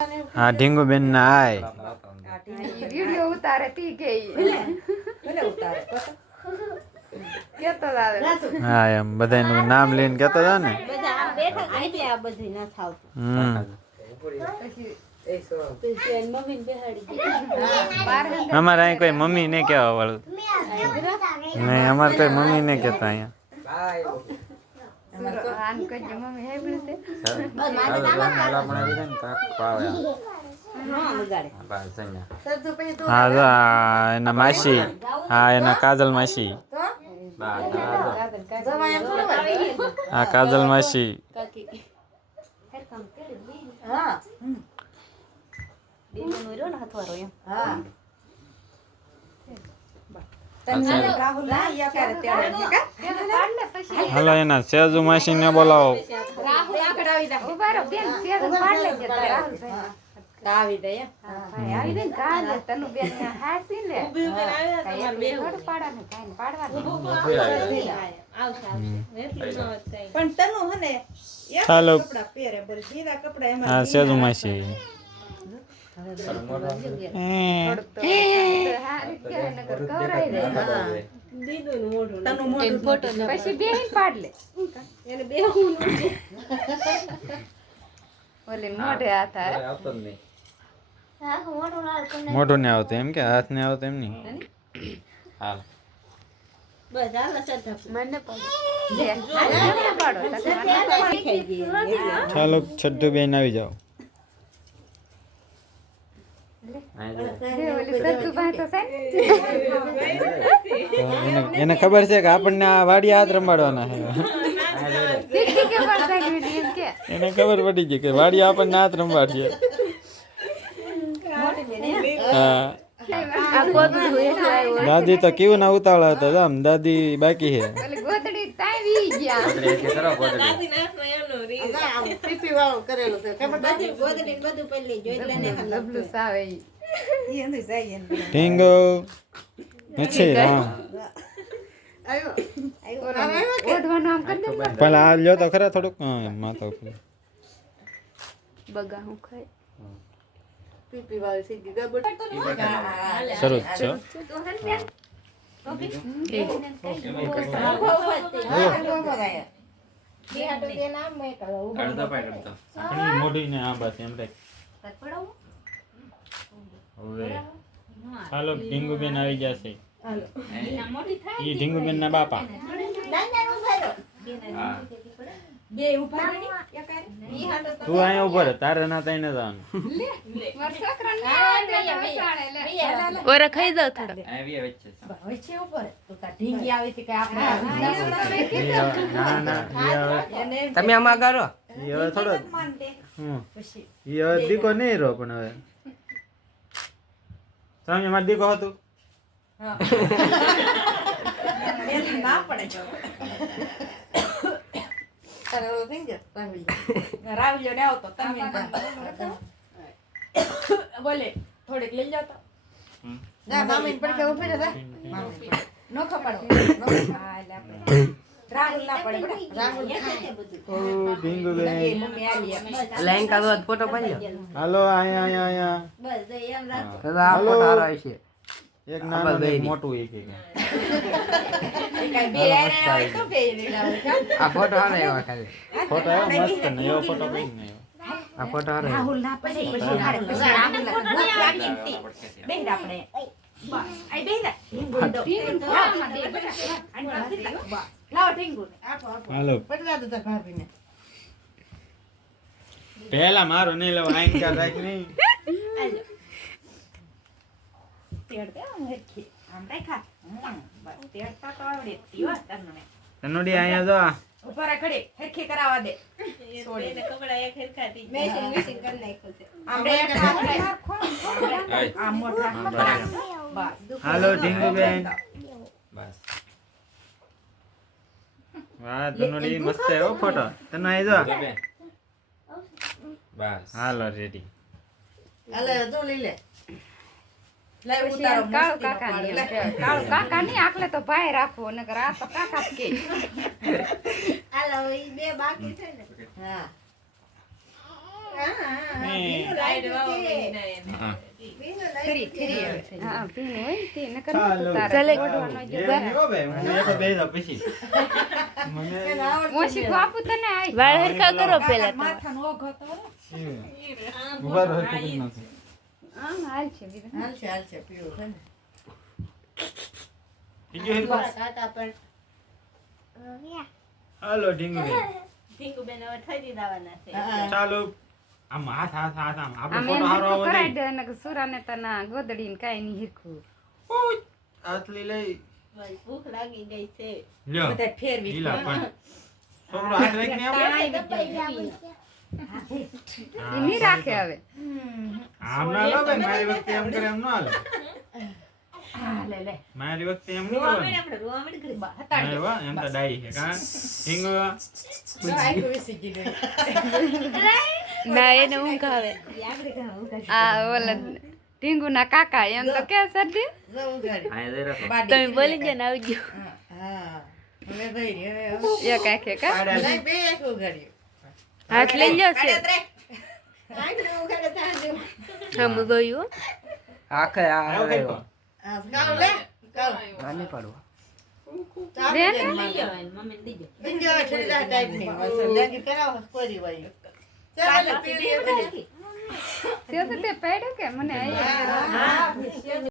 हाँ ढींगू बेन ना आए वीडियो उतारे थी गई ભલે ઉતારે કેતો દાદા हाँ एम बधाई नाम लेन कहता था ने બધા આમ બેઠા છે એટલે આ બધું ના થાવતું પછી એની મમ્મીને બેહાડી દીધી हमारे यहाँ कोई मम्मी ने क्या वालू नहीं हमारे कोई मम्मी ने कहता यहाँ આન કોઈ મમ્મી હે બોલતે હા બગાડે हाँ तो एना मासी हाँ एना काजल मासी हाँ काजल मासी કાકી હે કામ કેડે હા દીનો રહ્યો ને હથવારો એમ હા તને રાહુલ ના યા કરે તેડે કા પાડલે પછી हेलो एना सेजू मासी ने बोलाओ રાહુલ આગળ આવી જા ઉભારો બેન સેજ પાડલે જતા રાહુલ ભાઈ આવી દે ભાઈ આવી ને કાલે તનુ બેન હાસી લે ઊભી ઉપર આવ્યા તમાર બે થોડ પાડા ને કાઈ પાડવાનું આવશે એટલી નો થાય પણ તનુ હને એક ચાલો. કપડા પહેરે બોલ બીજા કપડા એમાં हाँ सेजू मासी થોડુંક તો હારી કે નકર કવરાઈ દે દીદું મોઢું તનુ મોઢું ફોટો ન પછી બેન પાડલે એને બેહું ઓલી મોઢે હાથ આવે હા મોઢું લાલ કરી मोटो ने आवते एम के हाथ ने आवते एम नहीं हाँ બસ હાલ સર મને પાડો લે હાથ પાડો તને ખાઈ ગઈ चलो छड्डू बेन આવી જાઓ ઓલી સત્તુ ભાઈ તો છે એને ખબર છે કે આપણને આ વાડી હાથ રમાડવાના છે દીદી કે પડતા વિડિયો એમ કે એને ખબર પડી ગઈ કે વાડી આપણને હાથ રમાડશે હા આ ગોદડું એટલે આવ્યો દાદી તો કેવું ના ઉતાવળા હતા આમ દાદી બાકી છે ઓલી ગોદડી તાવી ગયા પીપી વાળો કરેલો છે ખબર બધું ગોદડી બધું પહેલી જોઈ લે ને લબલું સાવે ઈ ઈ અંદર જાય એમ ઢીંગો છે હા ઓઢવાનું આમ કરી દે પણ આ લ્યો તો ખરા થોડુંક હા માથા ઉપર બગા હું ખાય પીપી વાળી સીધી ગબડ શરૂ જ છે મોઢી ને આ બાત એમ રે હવે હાલો ઢીંગુ બેન આવી જશે ઈ ઢીંગુ બેન ના બાપા બે ઉભા રહી તું અહીંયા ઉભો રહે તારે ના તઈને જવાનું ઓરે ખાઈ જાવ થોડો વચ્ચે ઉપર તો તા ઢીંગી આવી હતી કે આપણે ના ના એને તમે આમાં કરો ઈ હવે થોડો માનતે ઈ હવે દીકો નહીં રહો પણ હવે તમે મારો દીકો હતું એને ના પડે જો અરે ઓ થિંગ રાવજો ને આવતો તમે બોલે થોડીક લઈ જાવ તો ના મામી પર કે ઉભી રહે નો ખપાડો હા એટલે આપણે રાહુલ ના પડે બેટા રાહુલ ઓ ઢીંગુ બેન મમ્મી આલી લાઈન કાઢો ફોટો પાડ્યો હાલો અહીંયા બસ એમ રાખ તો આ ફોટો હારો છે એક નાનો ને એક મોટું એક એક કઈ બે આરે તો બે આ ફોટો હારો એવા ખાલી ફોટો આવ્યો મસ્ત ને એવો ફોટો કઈ નહીં આ ફોટો હારો રાહુલ ના પડે પછી હારે પછી રાહુલ ભૂખ લાગી હતી બેન આપણે બસ આઈ બેન બોલતો લાવ ઠીંગુ હાલો પટલા દો ભાભીને પહેલા મારો નહીં લેવો આઈન કાર રાખ નહીં તેડતે આમ હેખી આમ રાખા બસ તેડતા તો આવડે તીવા તને તનુડી અહીંયા જો ઉપર ખડી હેખી કરાવવા દે છોડીને કપડા એક હેરખાતી મેશિંગ મેશિંગ કરી નાખ્યું છે આમ રે આમ મોટા બસ હાલો ઢીંગુ બેન વાહ તનુડી મસ્ત હે ઓ ફોટો તને આઈ જો બસ હાલો રેડી અલે જો લઈ લે લઈ પછી ઉતારો એમ કાળુ કાકા ની કાળુ કાકા ની આખલે તો ભાઈ રાખવો નકર આ તો કાકા જ કે હાલો ઈ બે બાકી છે ને હા હા. ખરી ખરી આવે. હા ભીનું હોય ને તે નકર ચાલો. તારે ઓઢવાનો જ એ નહીં હો ભાઈ, હું એક બે દા પછી મને મોશી આપું તને આય વાળ હરખા કરો પેલા તો. માથાનો ઓઘો તો ઉભા રહો ખબર નથી. આમ હાલ છે બીજું હાલશે પીવું છે ને. બીજું હેરખું? કાકા પણ હાલો ઢીંગુબેન ઢીંગુબેન હવે થઈ દીધાવાના છે. ચાલો આમ હાથ હાથ હાથ આમ આપણો આમ ફોટો એમ હારો હિરખું આવો કરાઈ દે દે નકર સુરાને તના ગોદડીને કાંઈ નહીં હિરખું આટલી લઈ ભાઈ ભૂખ લાગી ગઈ છે. લ્યો બધા ફેરવી લીલા પણ છોકરો હાથ રાખીને આવે એ નહીં રાખે હવે આમ ના લો ભાઈ, મારી વખતે એમ કરે એમ ન હાલે. હા લે લે મારી વખતે એમ ન રોવા કરવાનું. માંડ આપણે, રોવા માંડ ઘરે. અરે વાહ, એમ તો ડાઈ છે કાં ઢીંગુ આખું વિસી ગયું ના એને ઊંઘ આવે. આ ઓલા ઢીંગુના કાકા એમ તો કે સરજી જો ઉગાડી આ દે રાખો તમે બોલી ગયા ને આવજો. હા હવે ભાઈ હવે એક આખે કા નહીં બે એક ઉગાડ્યું હાથ લઈ લ્યો છે. આંગળે ઉઘાડે ત્યાં જો. હા હું જોયું હો. આખે આ આવો હરાયો કંઈક. આ કાવ લે કાવ નાની પડવા ચાલ દે દે ને. મને મમ્મીને દીજો. બીજો છેડા ટાઈપની બસ લેગી કરાવો કોરી વાય ચાલ પીડી તે તો તે પડ્યો કે મને આયા હા